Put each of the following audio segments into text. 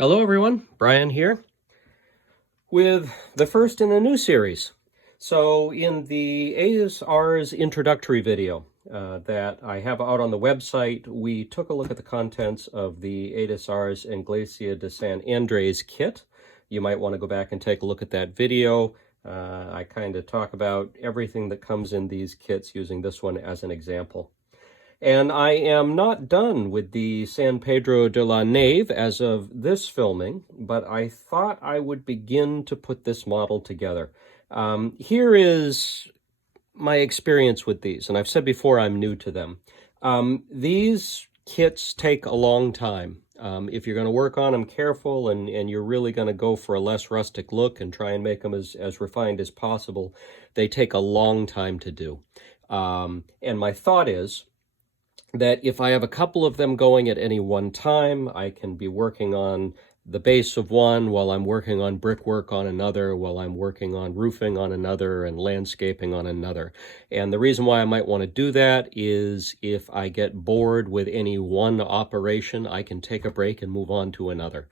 Hello everyone, Brian here with the first in a new series. So in the ASR's introductory video that I have out on the website, we took a look at the contents of the ASR's Iglesia de San Andres kit. You might want to go back and take a look at that video. I kind of talk about everything that comes in these kits using this one as an example. And I am not done with the San Pedro de la Nave as of this filming, but I thought I would begin to put this model together. Here is my experience with these, and I've said before I'm new to them. These kits take a long time. If you're going to work on them careful and you're really going to go for a less rustic look and try and make them as refined as possible, they take a long time to do. And my thought is that if I have a couple of them going at any one time, I can be working on the base of one while I'm working on brickwork on another, while I'm working on roofing on another, and landscaping on another. And the reason why I might want to do that is if I get bored with any one operation, I can take a break and move on to another.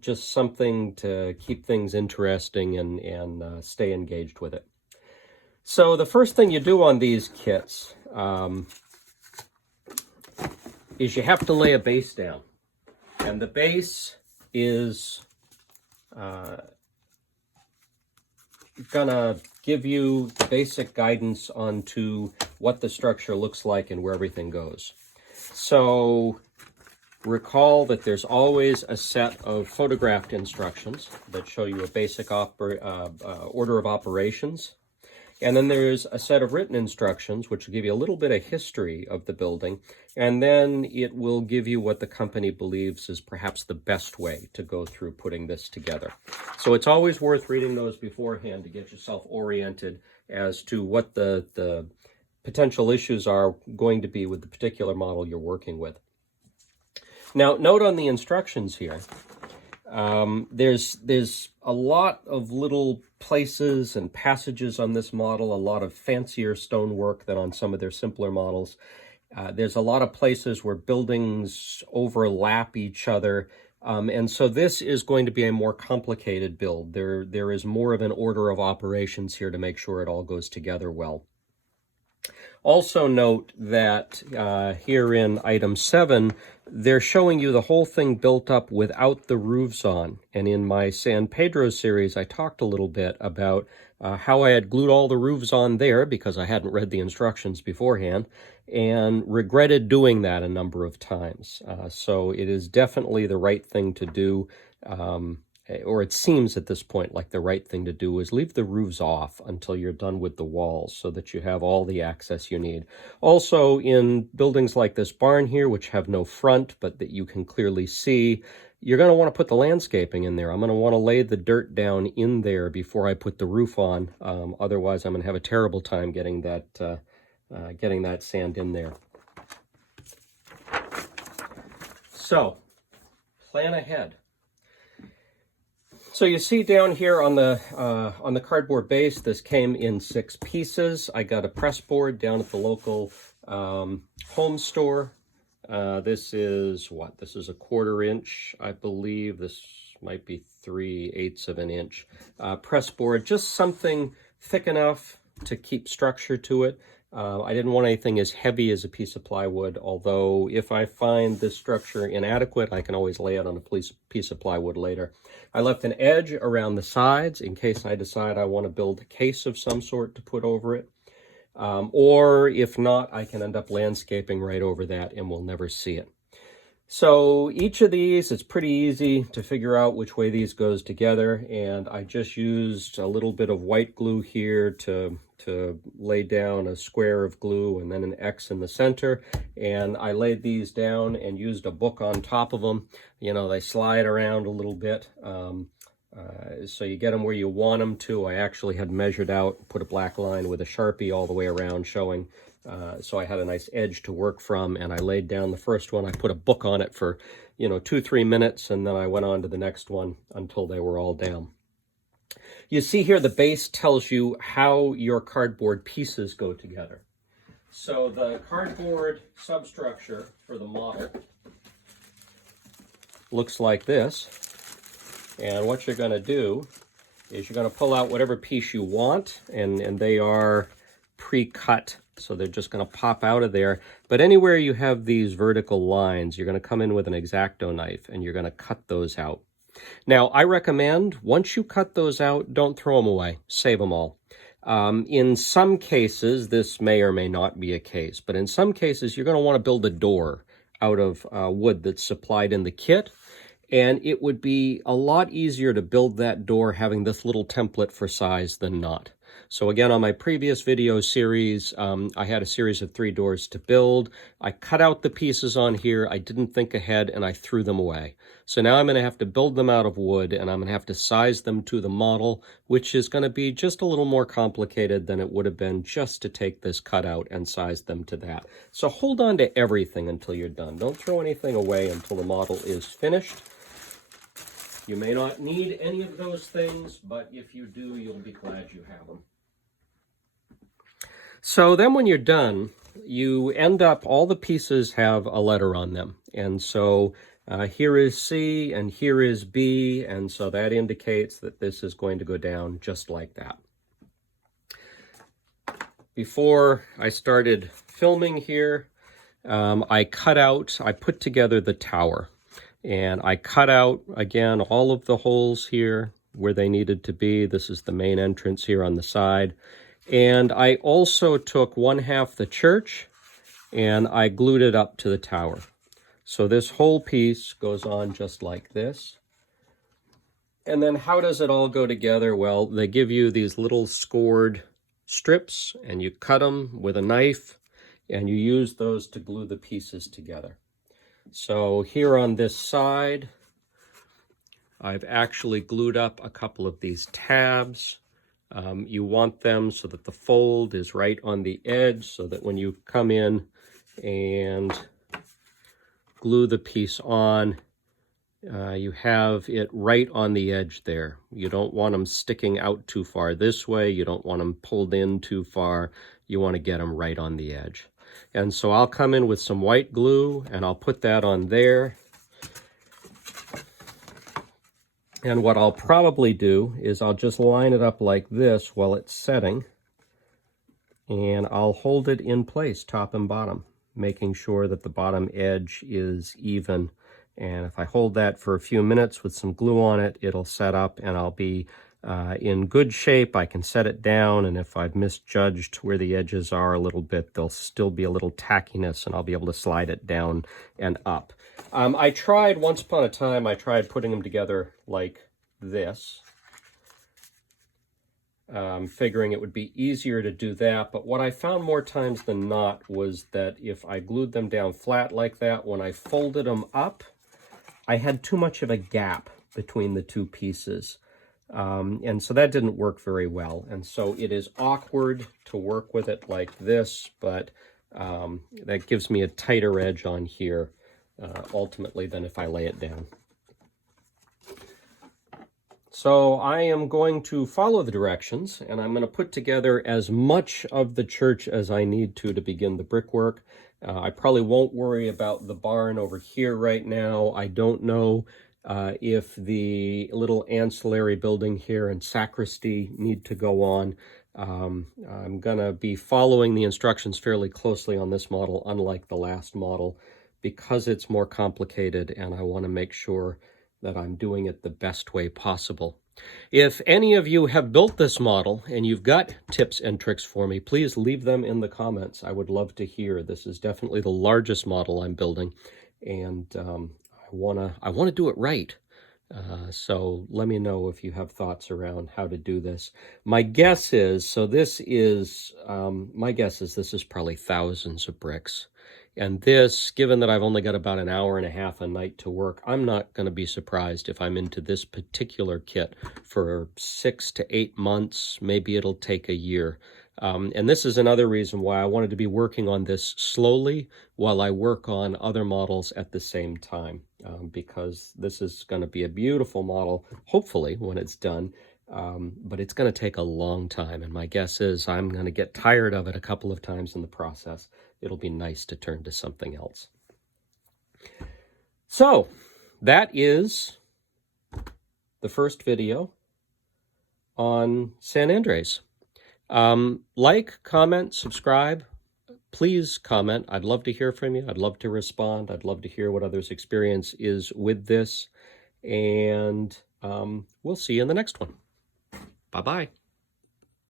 Just something to keep things interesting and stay engaged with it. So the first thing you do on these kits is you have to lay a base down. And the base is gonna give you the basic guidance onto what the structure looks like and where everything goes. So recall that there's always a set of photographed instructions that show you a basic order of operations. And then there's a set of written instructions, which will give you a little bit of history of the building. And then it will give you what the company believes is perhaps the best way to go through putting this together. So it's always worth reading those beforehand to get yourself oriented as to what the potential issues are going to be with the particular model you're working with. Now, note on the instructions here, there's a lot of little places and passages on this model, a lot of fancier stonework than on some of their simpler models. There's a lot of places where buildings overlap each other. And so this is going to be a more complicated build. There is more of an order of operations here to make sure it all goes together well. Also note that here in item 7, they're showing you the whole thing built up without the roofs on. And in my San Pedro series, I talked a little bit about how I had glued all the roofs on there because I hadn't read the instructions beforehand and regretted doing that a number of times. So it is definitely the right thing to do. Or it seems at this point like the right thing to do is leave the roofs off until you're done with the walls so that you have all the access you need. Also, in buildings like this barn here, which have no front but that you can clearly see, you're going to want to put the landscaping in there. I'm going to want to lay the dirt down in there before I put the roof on. Otherwise, I'm going to have a terrible time getting that sand in there. So, plan ahead. So you see down here on the cardboard base, this came in 6 pieces. I got a press board down at the local home store. This is what? This is a 1/4 inch, I believe. This might be 3/8 of an inch. Press board, just something thick enough to keep structure to it. I didn't want anything as heavy as a piece of plywood, although if I find this structure inadequate, I can always lay it on a piece of plywood later. I left an edge around the sides in case I decide I want to build a case of some sort to put over it. Or if not, I can end up landscaping right over that and we'll never see it. So each of these, it's pretty easy to figure out which way these goes together, and I just used a little bit of white glue here to lay down a square of glue and then an X in the center, and I laid these down and used a book on top of them. You know, they slide around a little bit, so you get them where you want them to. I actually had measured out, put a black line with a Sharpie all the way around showing, so I had a nice edge to work from, and I laid down the first one. I put a book on it for, 2-3 minutes, and then I went on to the next one until they were all down. You see here the base tells you how your cardboard pieces go together. So the cardboard substructure for the model looks like this. And what you're going to do is you're going to pull out whatever piece you want, and they are pre-cut, so they're just going to pop out of there. But anywhere you have these vertical lines, you're going to come in with an X-Acto knife, and you're going to cut those out. Now, I recommend, once you cut those out, don't throw them away. Save them all. In some cases, this may or may not be a case, but in some cases, you're going to want to build a door out of wood that's supplied in the kit. And it would be a lot easier to build that door having this little template for size than not. So again, on my previous video series, I had a series of 3 doors to build. I cut out the pieces on here. I didn't think ahead, and I threw them away. So now I'm going to have to build them out of wood, and I'm going to have to size them to the model, which is going to be just a little more complicated than it would have been just to take this cutout and size them to that. So hold on to everything until you're done. Don't throw anything away until the model is finished. You may not need any of those things, but if you do, you'll be glad you have them. So then when you're done, you end up, all the pieces have a letter on them. And so here is C and here is B, and so that indicates that this is going to go down just like that. Before I started filming here, I put together the tower. And I cut out, again, all of the holes here where they needed to be. This is the main entrance here on the side. And I also took 1/2 the church and I glued it up to the tower. So this whole piece goes on just like this. And then how does it all go together? Well, they give you these little scored strips, and you cut them with a knife, and you use those to glue the pieces together. So here on this side, I've actually glued up a couple of these tabs. You want them so that the fold is right on the edge, so that when you come in and glue the piece on, you have it right on the edge there. You don't want them sticking out too far this way. You don't want them pulled in too far. You want to get them right on the edge. And so I'll come in with some white glue and I'll put that on there. And what I'll probably do is I'll just line it up like this while it's setting, and I'll hold it in place top and bottom, making sure that the bottom edge is even. And if I hold that for a few minutes with some glue on it, it'll set up and I'll be in good shape. I can set it down, and if I've misjudged where the edges are a little bit, there'll still be a little tackiness, and I'll be able to slide it down and up. I tried, once upon a time, I tried putting them together like this, figuring it would be easier to do that, but what I found more times than not was that if I glued them down flat like that, when I folded them up, I had too much of a gap between the two pieces. And so that didn't work very well. And so it is awkward to work with it like this, but that gives me a tighter edge on here, ultimately, than if I lay it down. So I am going to follow the directions, and I'm going to put together as much of the church as I need to begin the brickwork. I probably won't worry about the barn over here right now. I don't know if the little ancillary building here and sacristy need to go on. I'm going to be following the instructions fairly closely on this model, unlike the last model, because it's more complicated, and I want to make sure that I'm doing it the best way possible. If any of you have built this model and you've got tips and tricks for me, please leave them in the comments. I would love to hear. This is definitely the largest model I'm building, and I wanna do it right. So let me know if you have thoughts around how to do this. My guess is, this is probably thousands of bricks. And this, given that I've only got about an hour and a half a night to work, I'm not going to be surprised if I'm into this particular kit for 6 to 8 months. Maybe it'll take a year. And this is another reason why I wanted to be working on this slowly while I work on other models at the same time, because this is going to be a beautiful model, hopefully, when it's done. But it's going to take a long time, and my guess is I'm going to get tired of it a couple of times in the process. It'll be nice to turn to something else. So, that is the first video on San Andres. Like, comment, subscribe. Please comment. I'd love to hear from you. I'd love to respond. I'd love to hear what others' experience is with this. And we'll see you in the next one. Bye-bye.